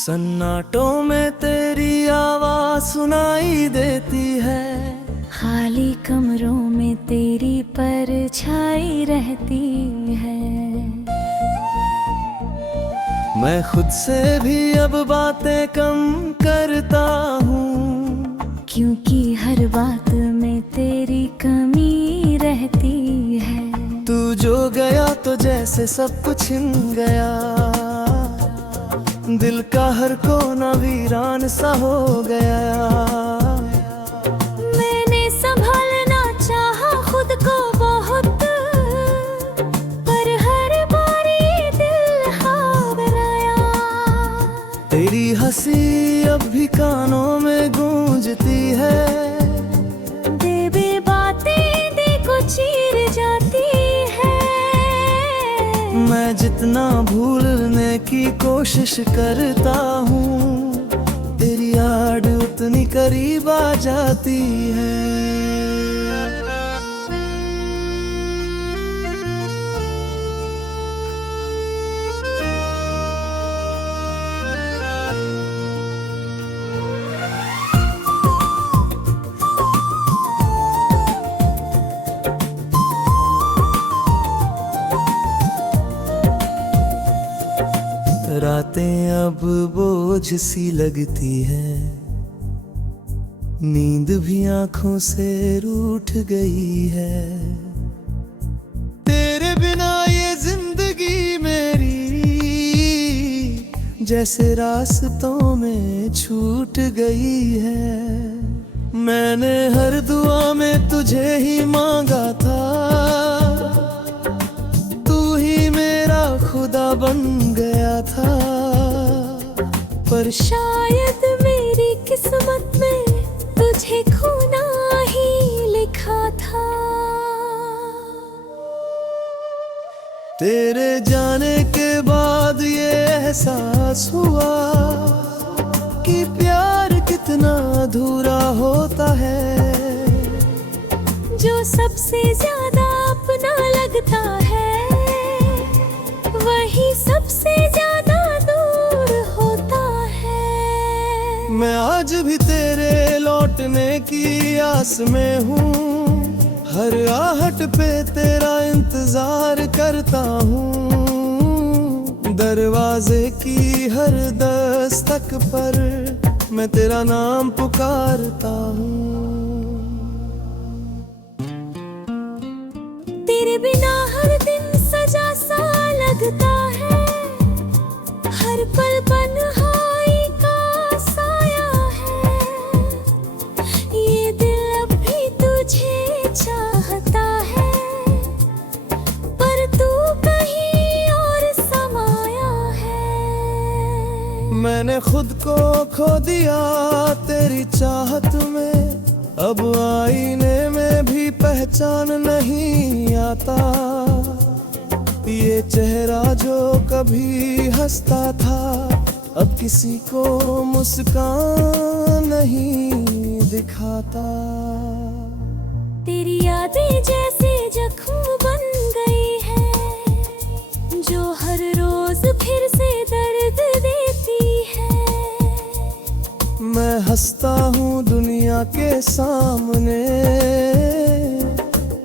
सन्नाटों में तेरी आवाज सुनाई देती है, खाली कमरों में तेरी परछाई रहती है। मैं खुद से भी अब बातें कम करता हूँ, क्योंकि हर बात में तेरी कमी रहती है। तू जो गया तो जैसे सब कुछ छिन गया, दिल का हर कोना वीरान सा हो गया। मैंने संभालना चाहा खुद को बहुत, पर हर बार ये दिल हार आया। तेरी हंसी अब भी कानों में गूंजती है, देवी बातें दिल को चीर जाती है। मैं जितना भूलने की कोशिश करता हूँ, तेरी याद उतनी करीब आ जाती है। रातें अब बोझ सी लगती है, नींद भी आंखों से रूठ गई है। तेरे बिना ये जिंदगी मेरी जैसे रास्तों में छूट गई है। मैंने हर दुआ में तुझे ही मांगा था, तू ही मेरा खुदा बन गया था। पर शायद मेरी किस्मत में तुझे खोना ही लिखा था। तेरे जाने के बाद ये एहसास हुआ कि प्यार कितना अधूरा होता है। जो सबसे ज्यादा अपना लगता है, वही सबसे ज्यादा दूर होता है। मैं आज भी तेरे लौटने की आस में हूँ, हर आहट पे तेरा इंतजार करता हूँ। दरवाजे की हर दस्तक पर मैं तेरा नाम पुकारता हूँ। तेरे बिना हर दिन सजा सा लगता है, हर पल तन्हाई का साया है। ये दिल अब भी तुझे चाहता है, पर तू कहीं और समाया है। मैंने खुद को खो दिया तेरी चाहत में, अब आईने में भी पहचान नहीं आता। ये चेहरा जो कभी हंसता था, अब किसी को मुस्कान नहीं दिखाता। तेरी यादें जैसे जख्म बन गई है, जो हर रोज फिर से दर्द देती है। मैं हंसता हूँ दुनिया के सामने,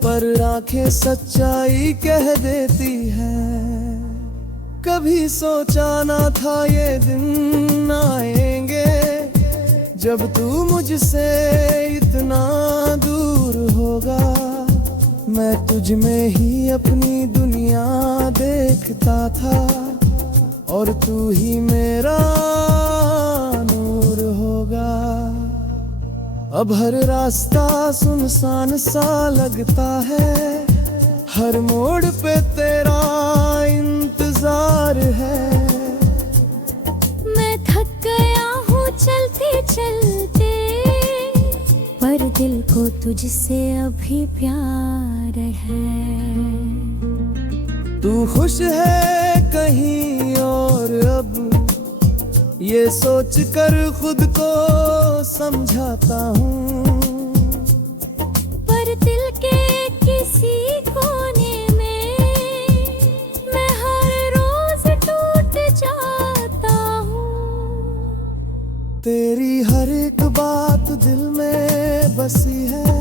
पर आंखें सच्चाई कह देती है। कभी सोचा ना था ये दिन आएंगे, जब तू मुझसे इतना दूर होगा। मैं तुझ में ही अपनी दुनिया देखता था, और तू ही मेरा नूर होगा। अब हर रास्ता सुनसान सा लगता है, हर मोड़ पे तेरा इंतजार है। मैं थक गया हूँ चलते चलते, पर दिल को तुझसे अभी प्यार है। तू खुश है कहीं और अब, ये सोच कर खुद को समझाता हूँ। पर दिल के किसी कोने में मैं हर रोज टूट जाता हूँ। हर एक बात दिल में बसी है,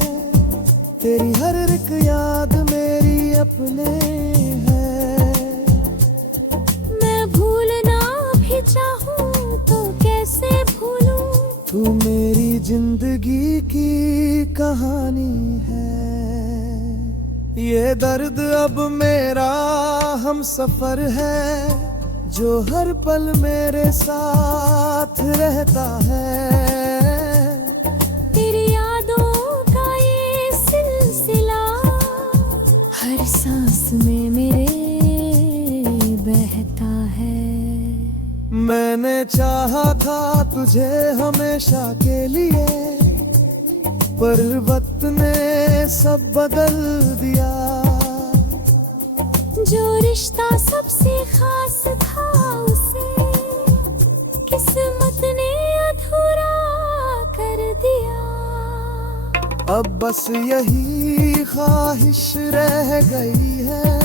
तेरी हर एक याद मेरी अपने है। मैं भूलना भी चाहूँ तो कैसे भूलूं, तू मेरी जिंदगी की कहानी है। ये दर्द अब मेरा हम सफर है, जो हर पल मेरे साथ रहता है। तेरी यादों का ये सिलसिला हर सांस में मेरे बहता है। मैंने चाहा था तुझे हमेशा के लिए, पर वक्त ने सब बदल दिया। जो रिश्ता सबसे खास था उसे किस्मत ने अधूरा कर दिया। अब बस यही ख्वाहिश रह गई है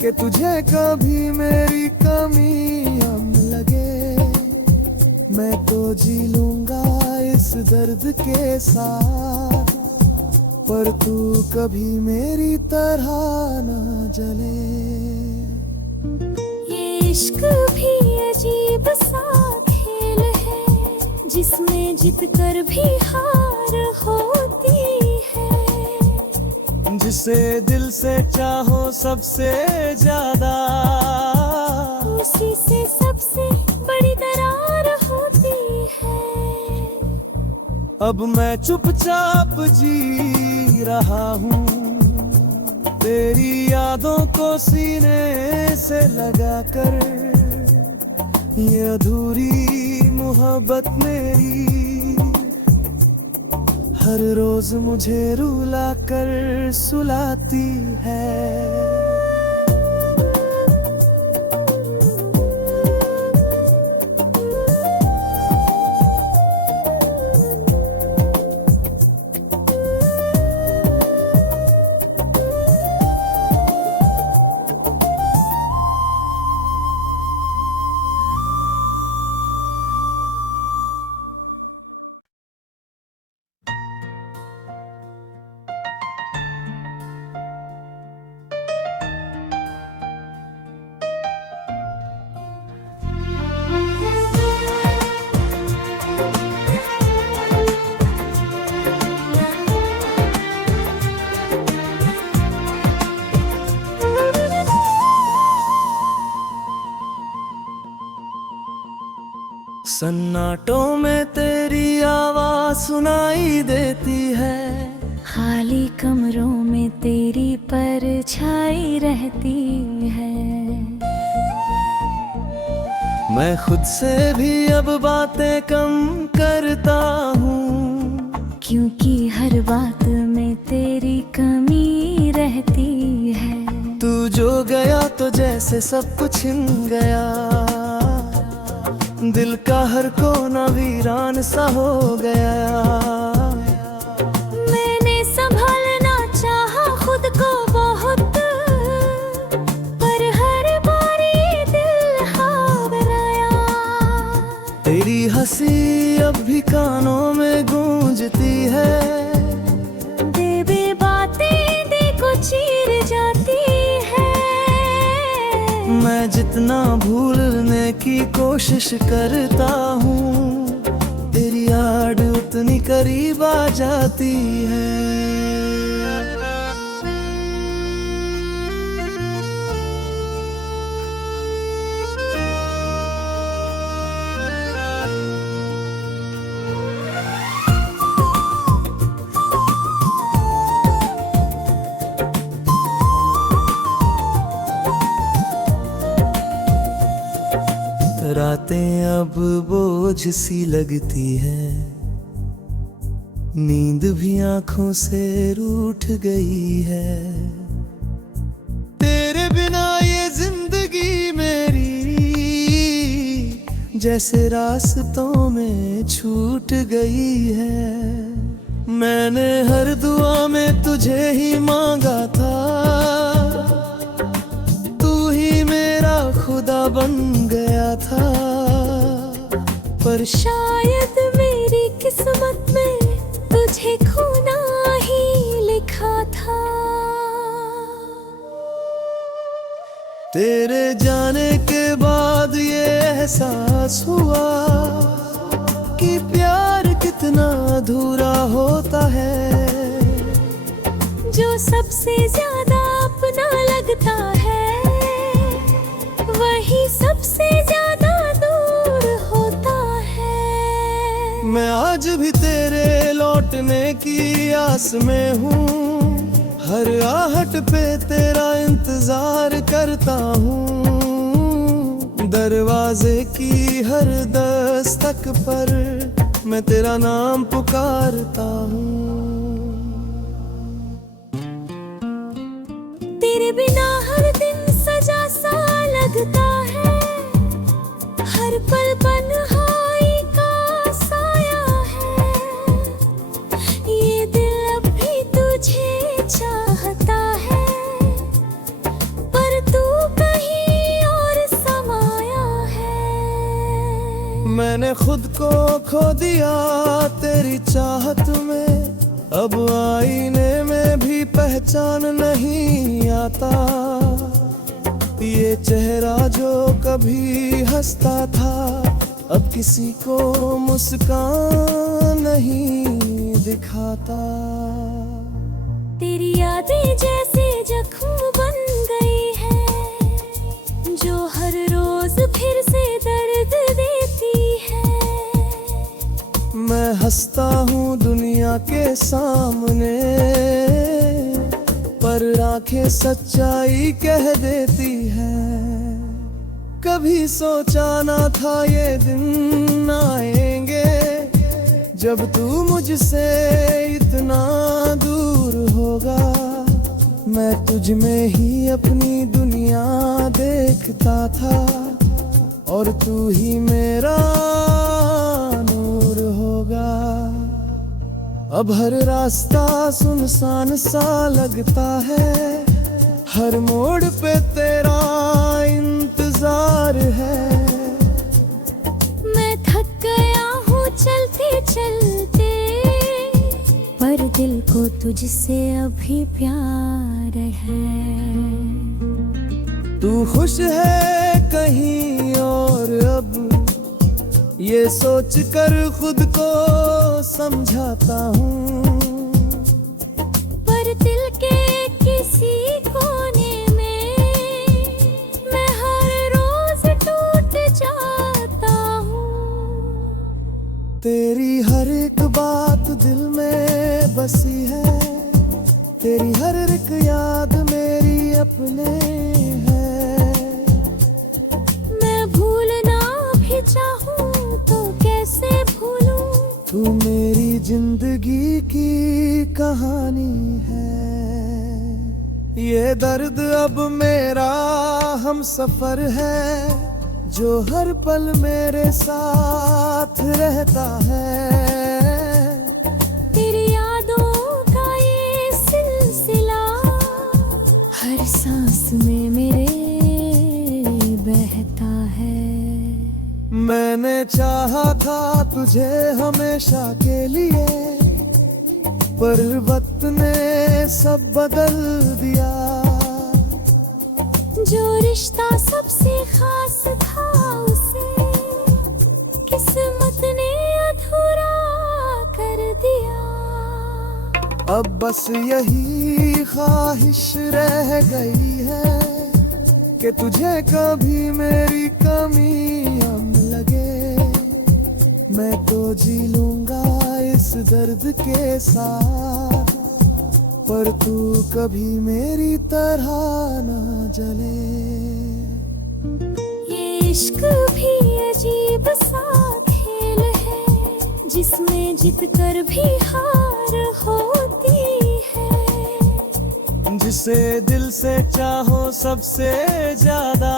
कि तुझे कभी मेरी कमी हम लगे। मैं तो जी लूंगा इस दर्द के साथ, पर तू कभी मेरी तरह ना जले। ये इश्क भी अजीब सा खेल है, जिसमें जीत कर भी हार होती है। जिसे दिल से चाहो सबसे ज्यादा, उसी से सबसे बड़ी दरार होती है। अब मैं चुपचाप जी रहा हूँ, तेरी यादों को सीने से लगा कर। ये अधूरी मोहब्बत मेरी हर रोज मुझे रुला कर सुलाती है। सन्नाटों में तेरी आवाज सुनाई देती है, खाली कमरों में तेरी परछाई रहती है। मैं खुद से भी अब बातें कम करता हूँ, क्योंकि हर बात में तेरी कमी रहती है। तू जो गया तो जैसे सब कुछ छिन गया, दिल का हर कोना वीरान सा हो गया। मैंने संभालना चाहा खुद को बहुत, पर हर बार ये दिल घबराया। तेरी हंसी अब भी कानों में गूंजती है, बेबे बातें दिल को चीर जाती है। मैं जितना भूलने की कोशिश करता हूँ, तेरी याद उतनी करीब आ जाती है। रातें अब बोझ सी लगती है, नींद भी आंखों से रूठ गई है। तेरे बिना ये जिंदगी मेरी जैसे रास्तों में छूट गई है। मैंने हर दुआ में तुझे ही मांगा था, तू ही मेरा खुदा बन गया था। पर शायद मेरे तेरे जाने के बाद ये एहसास हुआ कि प्यार कितना अधूरा होता है। जो सबसे ज्यादा अपना लगता है वही सबसे ज्यादा दूर होता है। मैं आज भी तेरे लौटने की आस में हूँ, हर आहट पे तेरा इंतजार करता हूँ। दरवाजे की हर दस्तक पर मैं तेरा नाम पुकारता हूँ। तेरे बिना हर दिन सजा सा लगता है, हर पल तन्हाई का साया है। ये दिल अब भी तुझे चाहता है, पर तू कहीं और समाया है। मैंने खुद को खो दिया तेरी चाहत में, अब आईने में भी पहचान नहीं आता। ये चेहरा जो कभी हंसता था अब किसी को मुस्कान नहीं दिखाता। तेरी यादें जैसे जख्म बन गई है, जो हर रोज फिर से दर्द देती है। मैं हंसता हूँ दुनिया के सामने, पर आंखें सच्चाई कह देती है। कभी सोचा ना था ये दिन आएंगे, जब तू मुझसे इतना दूर होगा। मैं तुझ में ही अपनी दुनिया देखता था, और तू ही मेरा नूर होगा। अब हर रास्ता सुनसान सा लगता है, हर मोड़ पे तेरा इंतजार है। मैं थक गया हूँ चलते चलते, पर दिल को तुझसे अभी प्यार है। तू खुश है कहीं और अब, ये सोच कर खुद को समझाता हूँ। पर दिल के किसी कोने में मैं हर रोज टूट जाता हूँ। तेरी हर एक बात दिल में बसी है, तेरी हर एक याद मेरी अपने है। मैं भूलना भी चाहूँ तो कैसे भूलूं, तू मेरी जिंदगी की कहानी है। ये दर्द अब मेरा हम सफर है, जो हर पल मेरे साथ रहता है। तेरी यादों का ये सिलसिला हर सांस में मेरे बहता है। मैंने चाहा था तुझे हमेशा के लिए, पर वक्त ने सब बदल दिया। जो रिश्ता सबसे खास था उसे किस्मत ने अधूरा कर दिया। अब बस यही ख्वाहिश रह गई है कि तुझे कभी मेरी कमी हम लगे। मैं तो जी लूंगा इस दर्द के साथ, पर तू कभी मेरी तरह ना जले। ये इश्क भी अजीब सा खेल है, जिसमें जीत कर भी हार होती है। जिसे दिल से चाहो सबसे ज्यादा,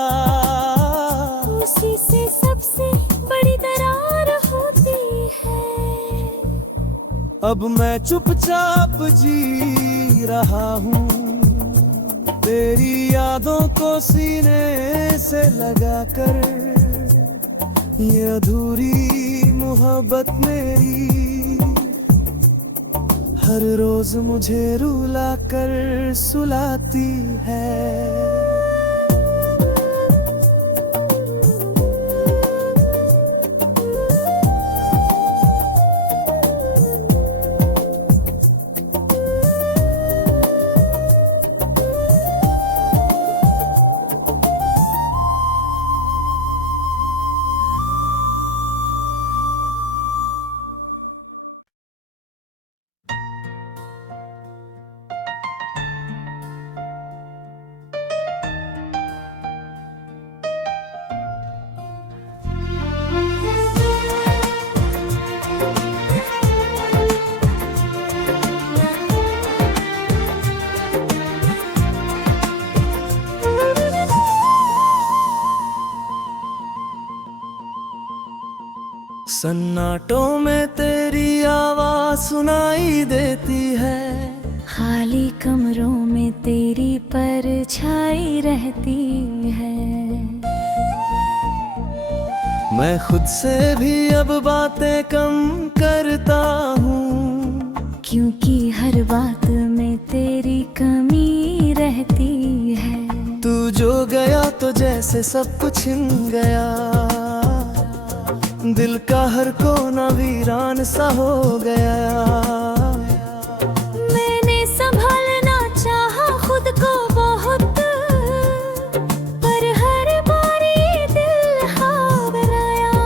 उसी से सबसे बड़ी दरार होती है। अब मैं चुपचाप जी रहा हूँ, तेरी यादों को सीने से लगाकर। ये अधूरी मोहब्बत मेरी हर रोज मुझे रुला कर सुलाती है। सन्नाटों में तेरी आवाज सुनाई देती है, खाली कमरों में तेरी परछाई रहती है। मैं खुद से भी अब बातें कम करता हूँ, क्योंकि हर बात में तेरी कमी रहती है। तू जो गया तो जैसे सब कुछ छिन गया, दिल का हर कोना वीरान सा हो गया। मैंने संभालना चाहा खुद को बहुत, पर हर बार ये दिल हार आया।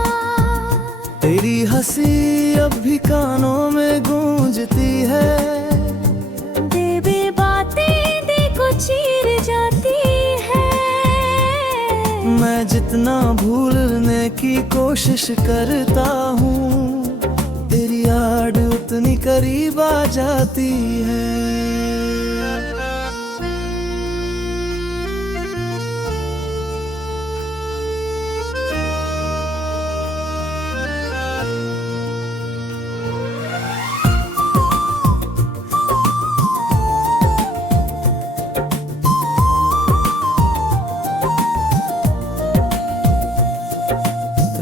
तेरी हंसी अब भी कानों में गूंजती है, देवी बातें दिल को चीर जाती है। मैं जितना भूलने की कोशिश करता हूँ, तेरी याद उतनी करीब आ जाती है।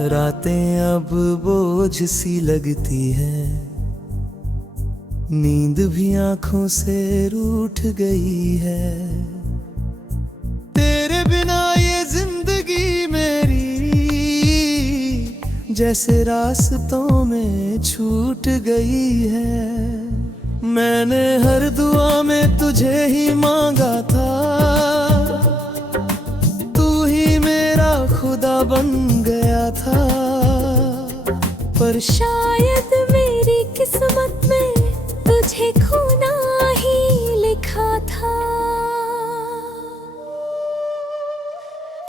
रातें अब बोझ सी लगती है, नींद भी आंखों से रूठ गई है। तेरे बिना ये जिंदगी मेरी जैसे रास्तों में छूट गई है। मैंने हर दुआ में तुझे ही मांगा था, तू ही मेरा खुदा बन गया था। पर शायद मेरी किस्मत में तुझे खोना ही लिखा था।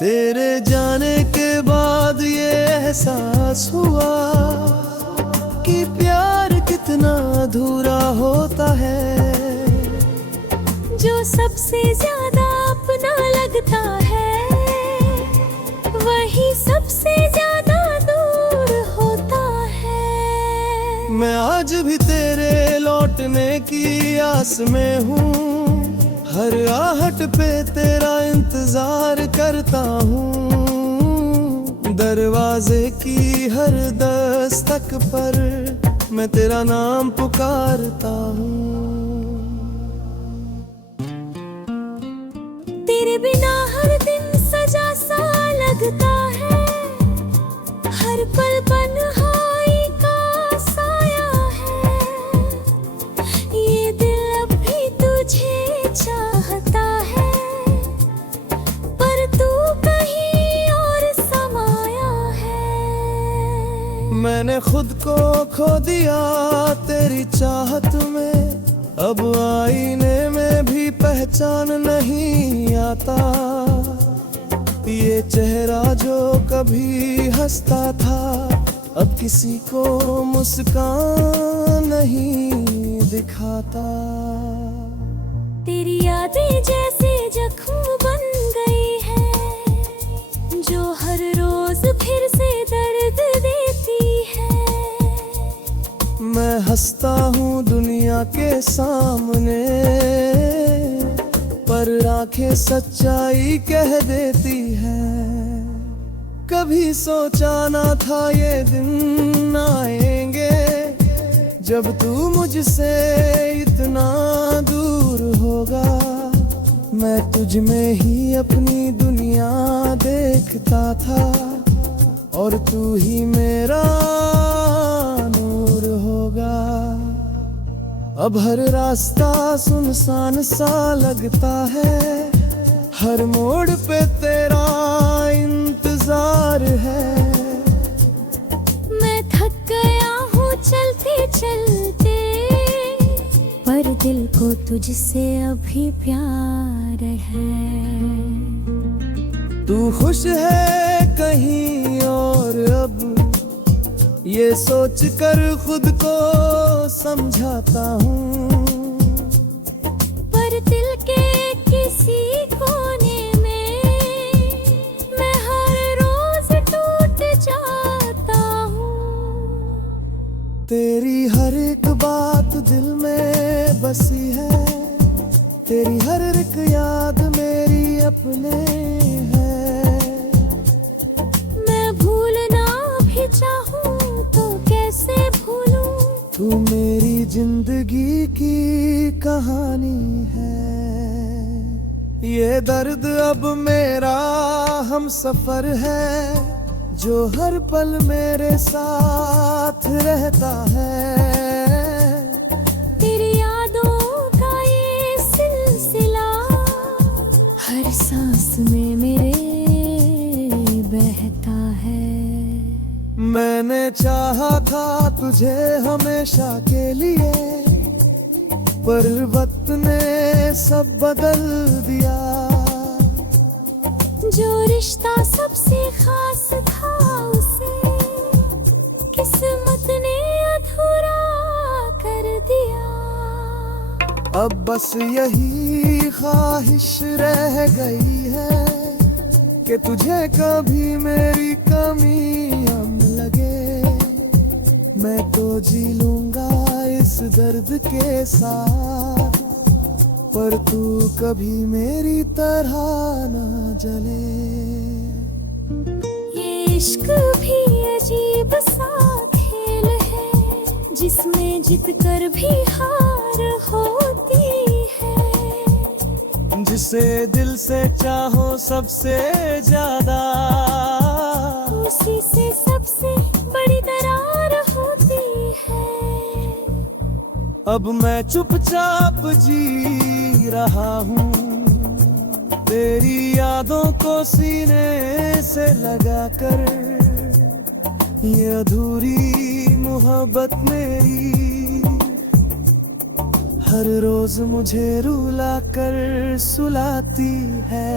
तेरे जाने के बाद ये एहसास हुआ कि प्यार कितना अधूरा होता है। जो सबसे ज्यादा अपना लगता है, वही सबसे ज्यादा दूर होता है। मैं आज भी तेरे लौटने की आस में हूँ, हर आहट पे तेरा इंतजार करता हूँ। दरवाजे की हर दस्तक पर मैं तेरा नाम पुकारता हूँ। तेरे बिना हर दिन सजा सा लगता है, हर पल तन्हाई का साया है। ये दिल अब भी तुझे चाहता है, पर तू कहीं और समाया है। मैंने खुद को खो दिया तेरी चाहत में, अब आईने में भी पहचान नहीं आता। ये चेहरा जो कभी हंसता था, अब किसी को मुस्कान नहीं दिखाता। तेरी यादें जैसे जख्म बन गई है, जो हर रोज फिर से दर्द देती है। मैं हंसता हूँ दुनिया के सामने, पर आंखें सच्चाई कह देती है। कभी सोचा ना था ये दिन आएंगे, जब तू मुझसे इतना दूर होगा। मैं तुझ में ही अपनी दुनिया देखता था, और तू ही मेरा नूर होगा। अब हर रास्ता सुनसान सा लगता है, हर मोड़ पे तेरा इंतजार है। मैं थक गया हूँ चलते चलते, पर दिल को तुझसे अभी प्यार है। तू खुश है कहीं और अब, ये सोच कर खुद को समझाता हूँ। पर दिल के किसी कोने में मैं हर रोज टूट जाता हूँ। हर एक बात दिल में बसी है, तेरी हर एक याद मेरी अपने है। मैं भूलना भी चाहूँ तो कैसे भूलूं, तू मेरी जिंदगी की कहानी है। ये दर्द अब मेरा हम सफर है, जो हर पल मेरे साथ रहता है। तेरी यादों का ये सिलसिला हर सांस में मेरे बहता है। मैंने चाहा था तुझे हमेशा के लिए, पर वक्त ने सब बदल दिया। जो रिश्ता सबसे खास था उसे किस्मत ने अधूरा कर दिया। अब बस यही ख्वाहिश रह गई है कि तुझे कभी मेरी कमी हम लगे। मैं तो जी लूंगा इस दर्द के साथ, पर तू कभी मेरी तरह ना जले। ये इश्क भी अजीब सा खेल है, जिसमें जीत कर भी हार होती है। जिसे दिल से चाहो सबसे ज्यादा, उसी से सबसे बड़ी दरार होती है। अब मैं चुपचाप जी रहा हूँ, तेरी यादों को सीने से लगा कर। ये अधूरी मोहब्बत मेरी हर रोज मुझे रुला कर सुलाती है।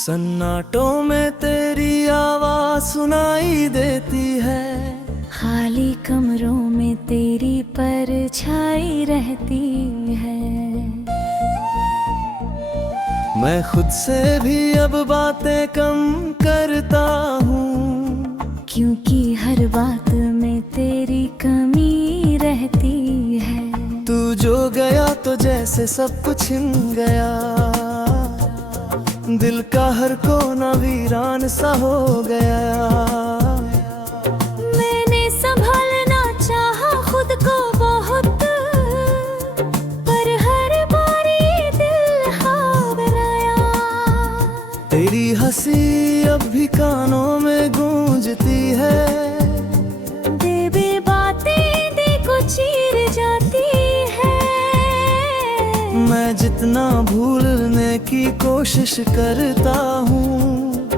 सन्नाटों में तेरी आवाज सुनाई देती है, खाली कमरों में तेरी परछाई रहती है। मैं खुद से भी अब बातें कम करता हूँ, क्योंकि हर बात में तेरी कमी रहती है। तू जो गया तो जैसे सब कुछ छिन गया, दिल का हर कोना वीरान सा हो गया। मैंने संभालना चाहा खुद को बहुत, पर हर बारी दिल घबराया। तेरी हंसी अब भी कानों में गूंजती है, देवी बातें दिल को चीर जाती है। मैं जितना भूलने की कोशिश करता हूँ,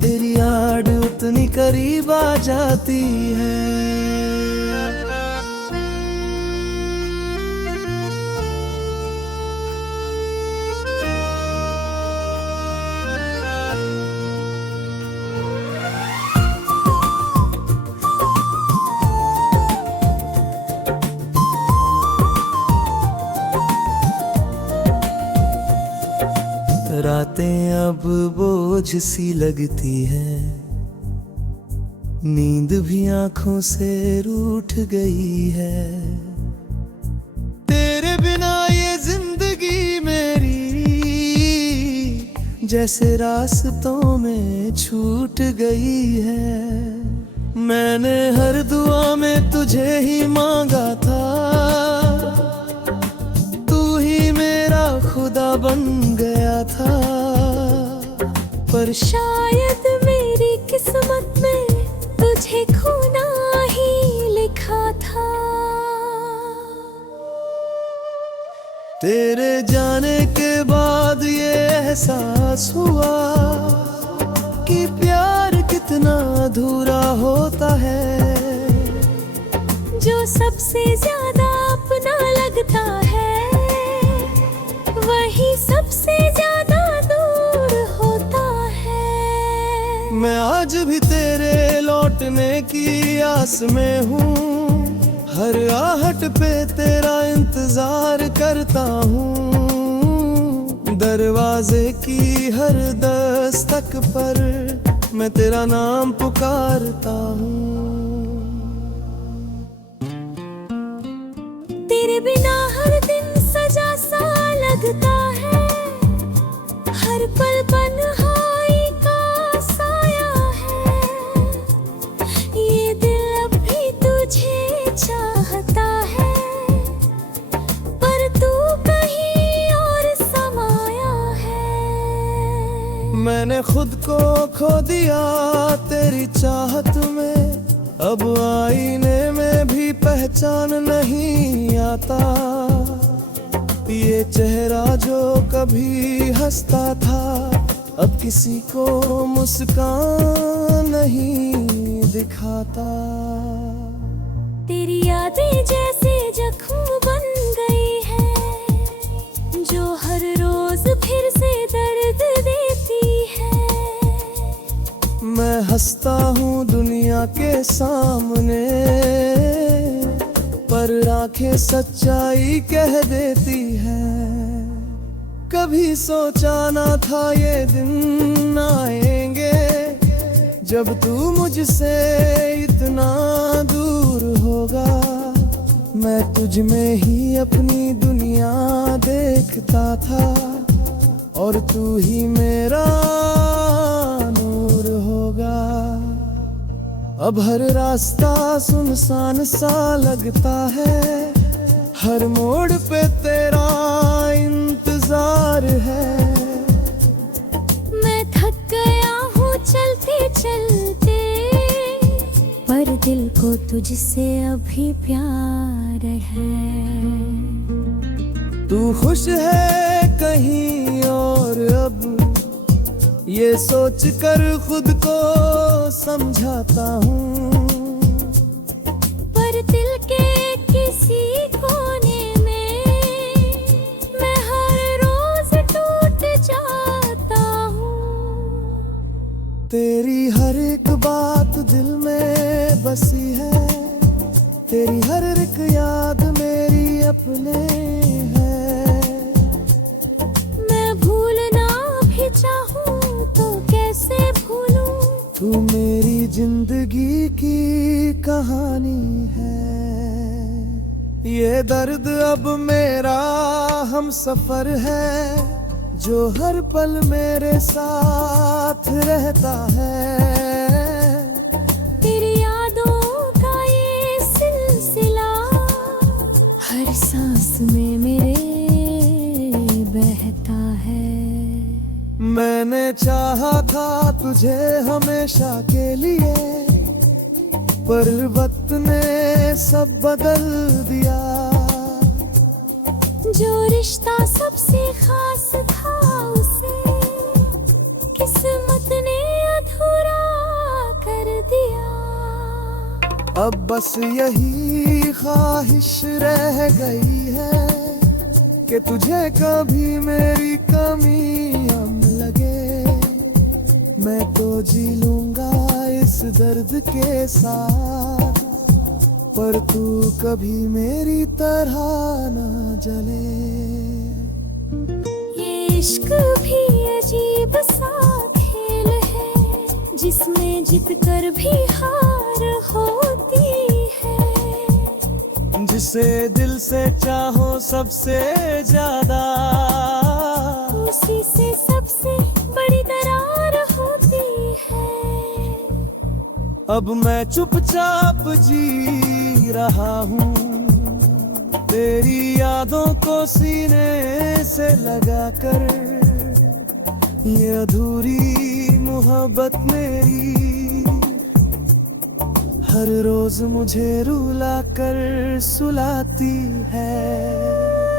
तेरी याद उतनी करीब आ जाती है। रातें अब बोझ सी लगती है, नींद भी आंखों से रूठ गई है। तेरे बिना ये जिंदगी मेरी जैसे रास्तों में छूट गई है। मैंने हर दुआ में तुझे ही मांगा था, तू ही मेरा खुदा बन गया था। पर शायद मेरी तेरे जाने के बाद ये एहसास हुआ कि प्यार कितना अधूरा होता है। जो सबसे ज्यादा अपना लगता है वही सबसे ज्यादा दूर होता है। मैं आज भी तेरे लौटने की आस में हूँ, हर आहट पे तेरा इंतजार करता हूँ। दरवाजे की हर दस्तक पर मैं तेरा नाम पुकारता हूँ। तेरे बिना हर दिन सजा सा लगता है, हर पल तन्हाई का साया है। ये दिल अब भी तुझे चाहता है, पर तू कहीं और समाया है। मैंने खुद को खो दिया तेरी चाहत में, अब आईने में भी पहचान नहीं आता। ये चेहरा जो कभी हंसता था अब किसी को मुस्कान नहीं दिखाता। तेरी यादें जैसे जख्म बन गई है, जो हर रोज फिर से दर्द देती है। मैं हंसता हूँ दुनिया के सामने, पर आंखें सच्चाई कह देती है। कभी सोचा ना था ये दिन आएंगे, जब तू मुझसे इतना दूर होगा। मैं तुझ में ही अपनी दुनिया देखता था, और तू ही मेरा नूर होगा। अब हर रास्ता सुनसान सा लगता है, हर मोड़ पे तेरा इंतजार है। मैं थक गया हूँ चलते चलते, पर दिल को तुझसे अभी प्यार है। तू खुश है कहीं और अब, ये सोच कर खुद को समझाता हूँ। पर दिल के किसी कोने में मैं हर रोज टूट जाता हूँ। तेरी हर एक बात दिल में बसी है, तेरी हर एक याद मेरी अपने है। मैं भूलना भी चाहूँ तो कैसे भूलूं, तू मेरी जिंदगी की कहानी है। ये दर्द अब मेरा हम सफर है, जो हर पल मेरे साथ रहता है। तेरी यादों का ये सिलसिला हर सांस में मेरे बहता है। मैंने चाहा था तुझे हमेशा के लिए, पर वक्त ने सब बदल दिया। जो रिश्ता सबसे खास था उसे किस्मत ने अधूरा कर दिया। अब बस यही ख्वाहिश रह गई है कि तुझे कभी मेरी कमी हम लगे। मैं तो जी लूंगा इस दर्द के साथ, पर तू कभी मेरी तरह ना जले। ये इश्क भी अजीब सा खेल है, जिसमें जीत कर भी हार होती है। जिसे दिल से चाहो सबसे ज्यादा, उसी से सबसे बड़ी दरार होती है। अब मैं चुपचाप जी रहा हूँ, तेरी यादों को सीने से लगा कर। ये अधूरी मोहब्बत मेरी हर रोज मुझे रुला कर सुलाती है।